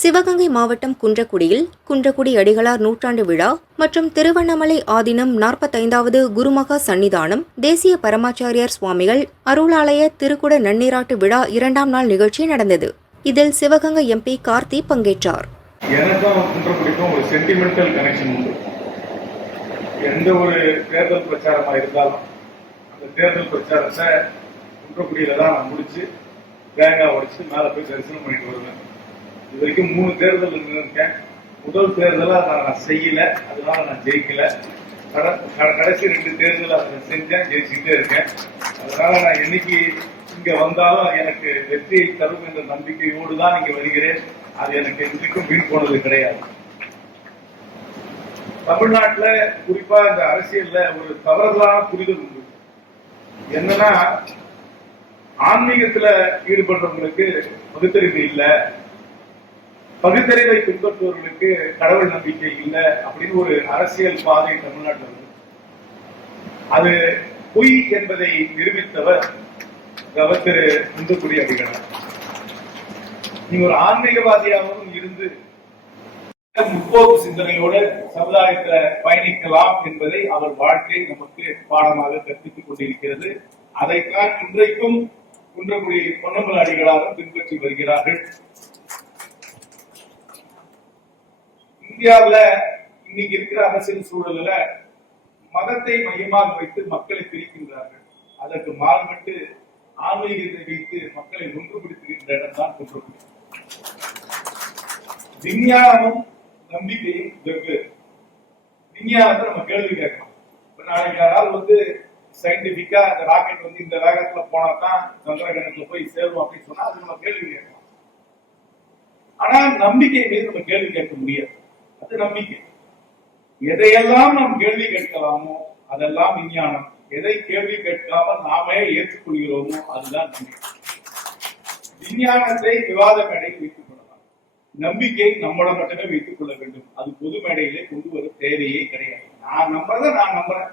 சிவகங்கை மாவட்டம் குன்றக்குடியில் குன்றக்குடி அடிகளார் நூற்றாண்டு விழா மற்றும் திருவண்ணாமலை ஆதினம் நாற்பத்தைந்தாவது குருமகா சன்னிதானம் தேசிய பரமாச்சாரியார் சுவாமிகள் அருளாலய திருக்குட நன்னீராட்டு விழா இரண்டாம் நாள் நிகழ்ச்சி நடந்தது. இதில் சிவகங்கை எம்பி கார்த்தி பங்கேற்றார். எனக்கும் குன்றக்குடிக்கும் ஒரு சென்டிமெண்டல் கனெக்ஷன் உண்டு. எந்த ஒரு தேர்தல் பிரச்சாரமா இருந்தாலும் அந்த தேர்தல் பிரச்சாரத்தை குன்றக்குடியில தான் நான் முடிச்சு தேங்காய் உடைச்சு மேல போய் தரிசனம் பண்ணிட்டு வருவேன். இது வரைக்கும் மூணு தேர்தல் இருக்கேன். முதல் தேர்தலை அதை நான் செய்யல. அதனால நான் ஜெயிக்கல. கட- கடைசி ரெண்டு தேர்தல் அதை செஞ்சேன் ஜெயிச்சுட்டே இருக்கேன். அதனால நான் என்னைக்கு இங்க வந்தாலும் எனக்கு வெற்றியை தரும் என்ற நம்பிக்கையோடு தான் இங்க வருகிறேன். அது எனக்கு இன்றைக்கும் வீண் போனது கிடையாது. தமிழ்நாட்டுல குறிப்பா இந்த அரசியல்ல ஒரு தவறுதலான புரிதல் உண்டு. என்னன்னா ஆன்மீகத்துல ஈடுபடுறவங்களுக்கு பகுத்தறிவு இல்ல. பகுத்தறிவை பின்பற்றுவர்களுக்கு கடவுள் நம்பிக்கை இல்லை அப்படின்னு ஒரு அரசியல் பாதை தமிழ்நாட்டில் அது பொய் என்பதை நிரூபித்தவர் திரு இந்துக்குடி அடிகளார். நீங்க ஒரு ஆன்மீகவாதியாகவும் இருந்து முற்போக்கு சிந்தனையோட சமுதாயத்துல பயணிக்கலாம் என்பதை அவர் வாழ்க்கை நமக்கு பாடமாக கற்பித்துக் கொண்டிருக்கிறது. அதைத்தான் இன்றைக்கும் குன்றக்குடி பொன்னம்பல அடிகளாரும் பின்பற்றி வருகிறார்கள். இந்தியாவுல இன்னைக்கு இருக்கிற அரசியல் சூழல்ல மதத்தை மையமாக வைத்து மக்களை பிரிக்கின்றார்கள். அதற்கு மாறுபட்டு ஆன்மீகத்தை வைத்து மக்களை ஒன்றுபடுத்துகின்ற இடம் தான் குற்றம் விஞ்ஞானமும் நம்பிக்கையும் வெவ்வேறு விஞ்ஞானத்தை நம்ம கேள்வி கேட்கலாம் இப்ப நாளைக்கு யாராவது வந்து சயின்டிபிக்கா அந்த ராக்கெட் வந்து இந்த வேகத்துல போனா தான் சந்திரகிரகத்துல போய் சேரும் அப்படின்னு சொன்னா அது நம்ம கேள்வி கேட்கலாம் ஆனா நம்பிக்கை மீது நம்ம கேள்வி கேட்க முடியாது. கருத்து நம்பிக்கை. எதையெல்லாம் நாம் கேள்வி கேட்கலாமோ அதெல்லாம் விஞ்ஞானம். எதை கேள்வி கேட்காமல் நாமே ஏற்றுக்கொள்கிறோமோ அதுதான் நம்பிக்கை. விஞ்ஞானத்தை விவாத மேடையில் வைத்துக் கொள்ளலாம். நம்பிக்கை நம்மளோட மட்டுமே வைத்துக் கொள்ள வேண்டும். அது பொது மேடையிலே கொண்டு வரும் தேவையே கிடையாது. நான் நம்புறத நான் நம்புறேன்.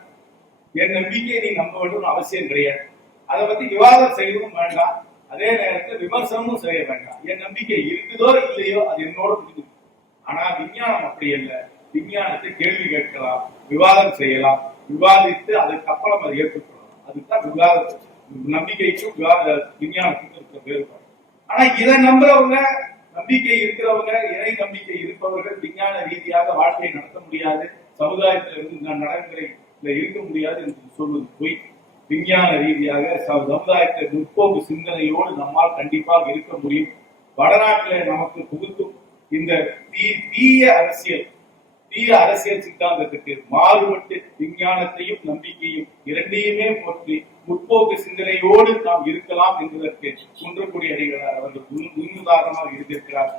என் நம்பிக்கையை நீ நம்ப வேண்டும் அவசியம் கிடையாது. அதை பத்தி விவாதம் செய்யவும் வேண்டாம். அதே நேரத்தில் விமர்சனமும் செய்ய வேண்டாம். என் நம்பிக்கை இருக்குதோ இல்லையோ அது என்னோட புரிஞ்சு ஆனா விஞ்ஞானம் அப்படி அல்ல. விஞ்ஞானத்தை கேள்வி கேட்கலாம் விவாதம் செய்யலாம். விவாதித்து அதுக்கப்புறம் அதை ஏற்றுக்கொள்ளலாம். அதுதான் விவாத நம்பிக்கைக்கும் விவாத விஞ்ஞானத்துக்கும் இருக்கிற வேறுபாடு. ஆனா இதை நம்புறவங்க நம்பிக்கை இருக்கிறவங்க இறை நம்பிக்கை இருப்பவர்கள் விஞ்ஞான ரீதியாக வாழ்க்கையை நடத்த முடியாது. சமுதாயத்தில் இருந்து நடைமுறை இருக்க முடியாது என்று சொல்வது போய். விஞ்ஞான ரீதியாக ச- முற்போக்கு சிந்தனையோடு நம்மால் கண்டிப்பாக இருக்க முடியும். வடநாட்டில நமக்கு புகுத்தும் இந்த தீ- தீய அரசியல் தீய அரசியல் சித்தாந்தத்துக்கு மாறுபட்டு விஞ்ஞானத்தையும் நம்பிக்கையும் இரண்டையுமே போற்றி முற்போக்கு சிந்தனையோடு நாம் இருக்கலாம் என்பதற்கு குன்றக்குடி அடிகளார் அவர்கள் முன் உதாரணமாக இருந்திருக்கிறார்